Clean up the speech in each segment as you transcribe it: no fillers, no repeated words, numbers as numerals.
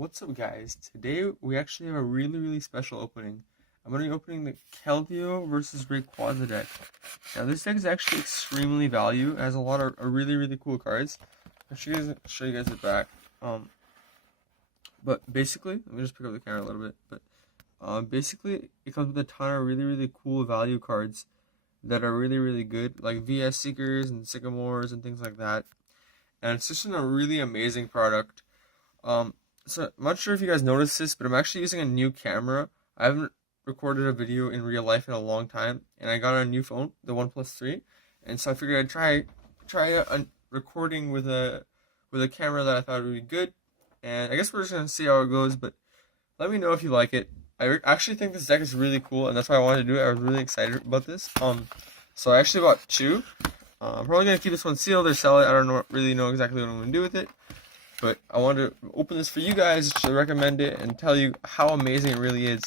What's up, guys? Today we actually have a really special opening. I'm going to be opening the Keldeo versus Rayquaza deck. Now, this deck is actually extremely value. It has a lot of really cool cards. I'll show you guys the back. But basically, let me just pick up the camera a little bit. But basically, it comes with a ton of really cool value cards that are really good, like VS Seekers and Sycamores and things like that. And it's just a really amazing product. So I'm not sure if you guys noticed this, but I'm actually using a new camera. I haven't recorded a video in real life in a long time, and I got a new phone, the OnePlus 3, and so I figured I'd try a recording with a camera that I thought would be good. And I guess we're just gonna see how it goes, but let me know if you like it. I actually think this deck is really cool, and that's why I wanted to do it. I was really excited about this. So I actually bought two. I'm probably gonna keep this one sealed or sell it. I don't really know exactly what I'm gonna do with it. But I wanted to open this for you guys to recommend it and tell you how amazing it really is,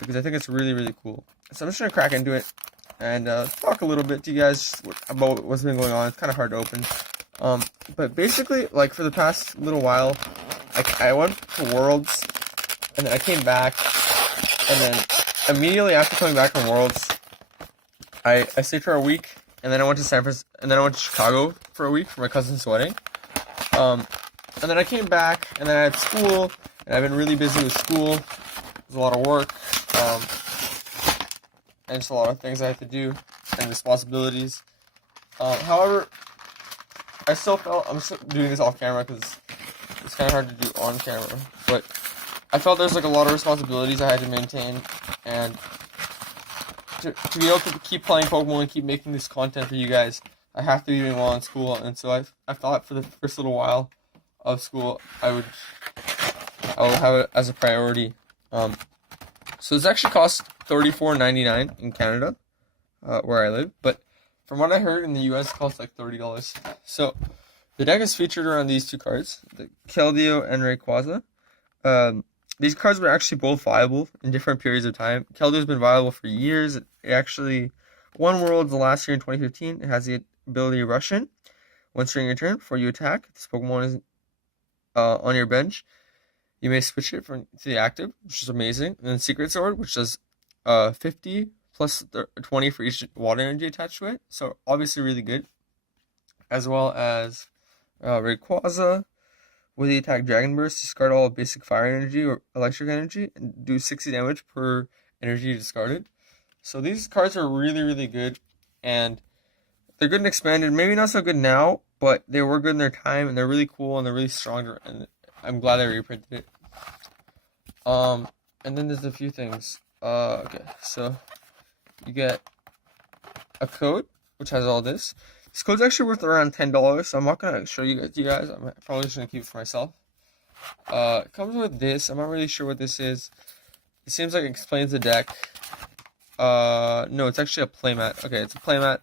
because I think it's really cool. So I'm just going to crack into it and talk a little bit to you guys about what's been going on. It's kind of hard to open. But basically, like for the past little while, I went to Worlds, and then I came back, and then immediately after coming back from Worlds, I stayed for a week, and then I went to San Francisco, and then I went to Chicago for a week for my cousin's wedding. And then I came back, and then I had school, and I've been really busy with school. There's a lot of work, and just a lot of things I have to do, and responsibilities. However, I still felt, I'm still doing this off camera because it's kind of hard to do on camera, but I felt there's like a lot of responsibilities I had to maintain, and to be able to keep playing Pokemon and keep making this content for you guys, I have to be doing well in school, and so I thought for the first little while of school, I will have it as a priority. So this actually costs $34.99 in Canada, where I live, but from what I heard in the US, it costs like $30. So the deck is featured around these two cards, the Keldeo and Rayquaza. These cards were actually both viable in different periods of time. Keldeo's been viable for years. It actually won Worlds the last year in 2015. It has the ability Rush In. Once during your turn, before you attack, this Pokemon is on your bench. You may switch it to the active, which is amazing. And then Secret Sword, which does 50 plus 20 for each water energy attached to it. So obviously really good. As well as Rayquaza, with the attack Dragon Burst, discard all basic fire energy or electric energy and do 60 damage per energy discarded. So these cards are really good, and they're good and expanded. Maybe not so good now, but they were good in their time, and they're really cool, and they're really strong, and I'm glad they reprinted it. And then there's a few things. Okay, so you get a code, which has all this. This code's actually worth around $10, so I'm not going to show you guys. I'm probably just going to keep it for myself. It comes with this. I'm not really sure what this is. It seems like it explains the deck. No, it's actually a playmat. Okay, it's a playmat.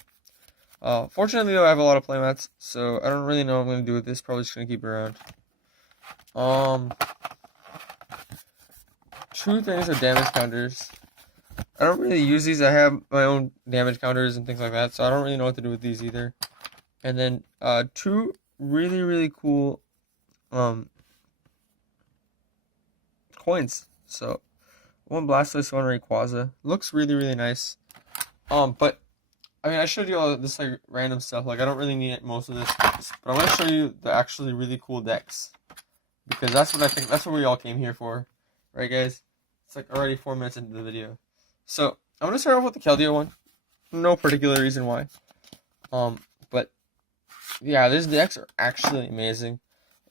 Fortunately though, I have a lot of playmats, so I don't really know what I'm going to do with this. Probably just going to keep it around. Two things are damage counters. I don't really use these. I have my own damage counters and things like that, so I don't really know what to do with these either. And then two really cool coins. So one Blastoise, one Rayquaza. Looks really nice. But I mean, I showed you all this like random stuff. Like I don't really need most of this, but I'm gonna show you the actually really cool decks, because that's what I think. That's what we all came here for, right, guys? It's like already 4 minutes into the video. So I'm gonna start off with the Keldeo one. No particular reason why. But yeah, these decks are actually amazing.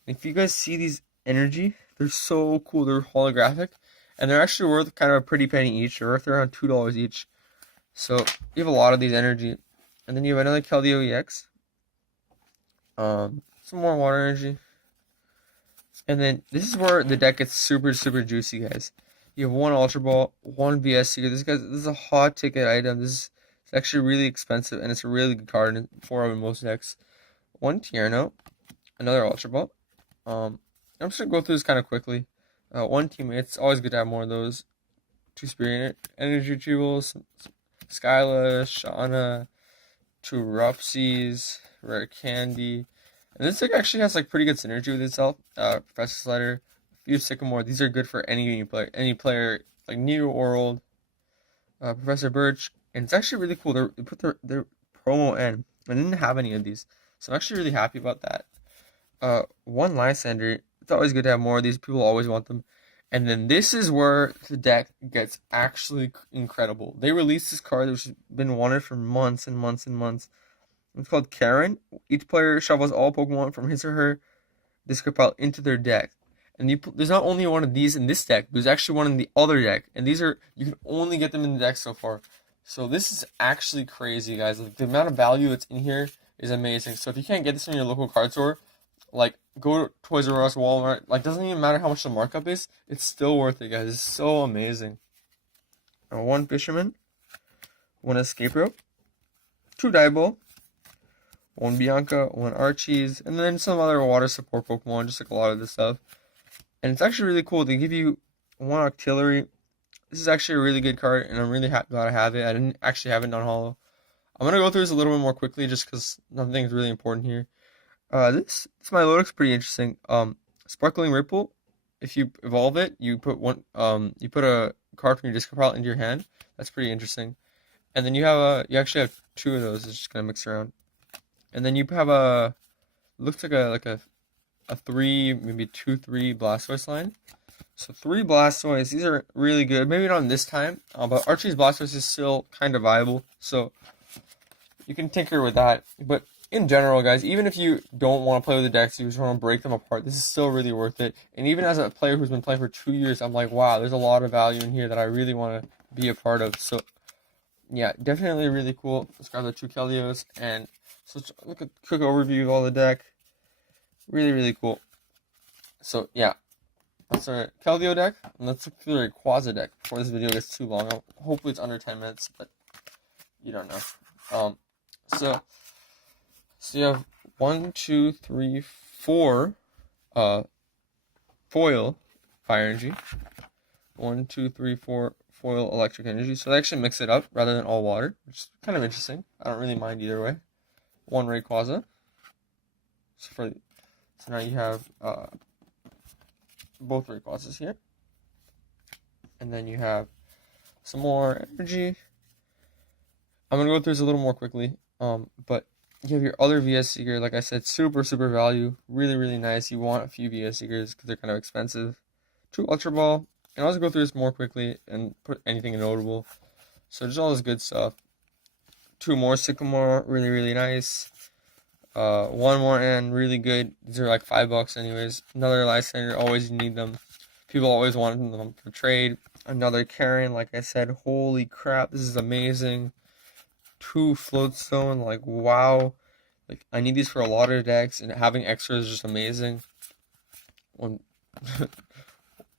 If you guys see these energy, they're so cool. They're holographic, and they're actually worth kind of a pretty penny each. They're worth around $2 each. So you have a lot of these energy, and then you have another Keldeo EX. Some more water energy, and then this is where the deck gets super juicy, guys. You have one Ultra Ball, one VS Seeker. This is a hot ticket item. This is actually really expensive, and it's a really good card in 4 of most decks. One Tierno, another Ultra Ball. I'm just gonna go through this kind of quickly. One Teammate. It's always good to have more of those. 2 Spirit Energy Retrievals, Skyla, Shauna, 2 Rupsies, Rare Candy. And this deck actually has like pretty good synergy with itself. Professor Slider, View Sycamore. These are good for any player, like new or old. Professor Birch, and it's actually really cool. They put their promo in. I didn't have any of these, so I'm actually really happy about that. One Lysander. It's always good to have more of these. People always want them. And then this is where the deck gets actually incredible. They released this card which has been wanted for months and months and months. It's called Karen. Each player shovels all Pokemon from his or her discard pile into their deck. And there's not only one of these in this deck, there's actually one in the other deck. And these are, you can only get them in the deck so far. So this is actually crazy, guys. Like, the amount of value that's in here is amazing. So if you can't get this in your local card store, like, go to Toys R Us, Walmart. Like, doesn't even matter how much the markup is. It's still worth it, guys. It's so amazing. One Fisherman, one Escape Rope, two Dive-Ball, one Bianca, one Archie's, and then some other water support Pokemon, just like a lot of this stuff. And it's actually really cool. They give you one Octillery. This is actually a really good card, and I'm really happy that I have it. I didn't actually have it on holo. I'm going to go through this a little bit more quickly just because nothing's really important here. This Milotic's pretty interesting. Sparkling Ripple. If you evolve it, you put a card from your discard pile into your hand. That's pretty interesting. And then you actually have two of those. It's just gonna mix around. And then you have looks like a 3, maybe 2-3 Blastoise line. So 3 Blastoise. These are really good. Maybe not in this time, but Archie's Blastoise is still kind of viable. So you can tinker with that. But in general, guys, even if you don't want to play with the decks, you just want to break them apart, this is still really worth it. And even as a player who's been playing for 2 years, I'm like, wow, there's a lot of value in here that I really want to be a part of. So, yeah, definitely really cool. Let's grab the 2 Keldeos, and so let's look at a quick overview of all the deck. Really, really cool. So, yeah, that's our Keldeo deck, and let's look through the Rayquaza deck before this video gets too long. Hopefully it's under 10 minutes, but you don't know. So you have 1, 2, 3, 4 foil fire energy. 1, 2, 3, 4 foil electric energy. So they actually mix it up rather than all water, which is kind of interesting. I don't really mind either way. 1 Rayquaza. So now you have both Rayquazas here. And then you have some more energy. I'm gonna go through this a little more quickly. But you have your other VS Seeker, like I said, super value, really nice. You want a few VS Seekers because they're kind of expensive. 2 Ultra Ball, and I'll just go through this more quickly and put anything notable. So just all this good stuff. 2 more Sycamore, really nice. 1 more and really good. These are like $5 anyways. Another Lysander, always need them. People always want them for trade. Another Karen, like I said, holy crap, this is amazing. 2 Floatstone, like wow, like I need these for a lot of decks, and having extras is just amazing.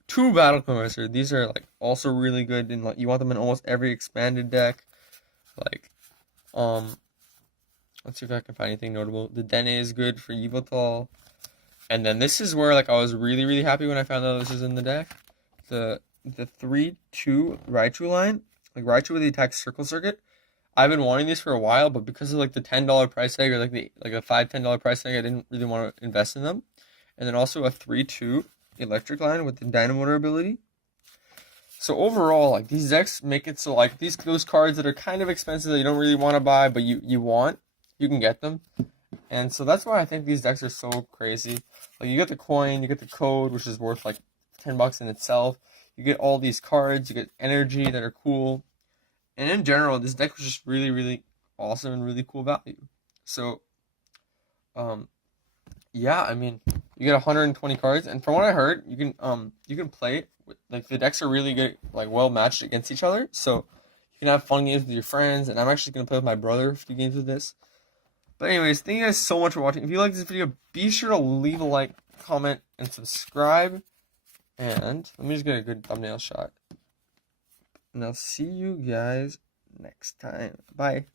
2 Battle Converser, these are like also really good, and like you want them in almost every expanded deck. Like, let's see if I can find anything notable. The Dene is good for Yveltal, and then this is where like I was really happy when I found out this was in the deck. The 3-2 Raichu line, like Raichu with the attack Circle Circuit. I've been wanting these for a while, but because of like the $10 price tag, or like a $5-10 price tag, I didn't really want to invest in them. And then also a 3-2 electric line with the Dynamotor ability. So overall, like these decks make it so like those cards that are kind of expensive that you don't really want to buy, but you can get them. And so that's why I think these decks are so crazy. Like you get the coin, you get the code, which is worth like $10 in itself. You get all these cards, you get energy that are cool. And in general, this deck was just really awesome and really cool value. So, yeah, I mean, you get 120 cards, and from what I heard, you can play with, like the decks are really good, like well matched against each other. So you can have fun games with your friends, and I'm actually gonna play with my brother a few games with this. But anyways, thank you guys so much for watching. If you like this video, be sure to leave a like, comment, and subscribe. And let me just get a good thumbnail shot. And I'll see you guys next time. Bye.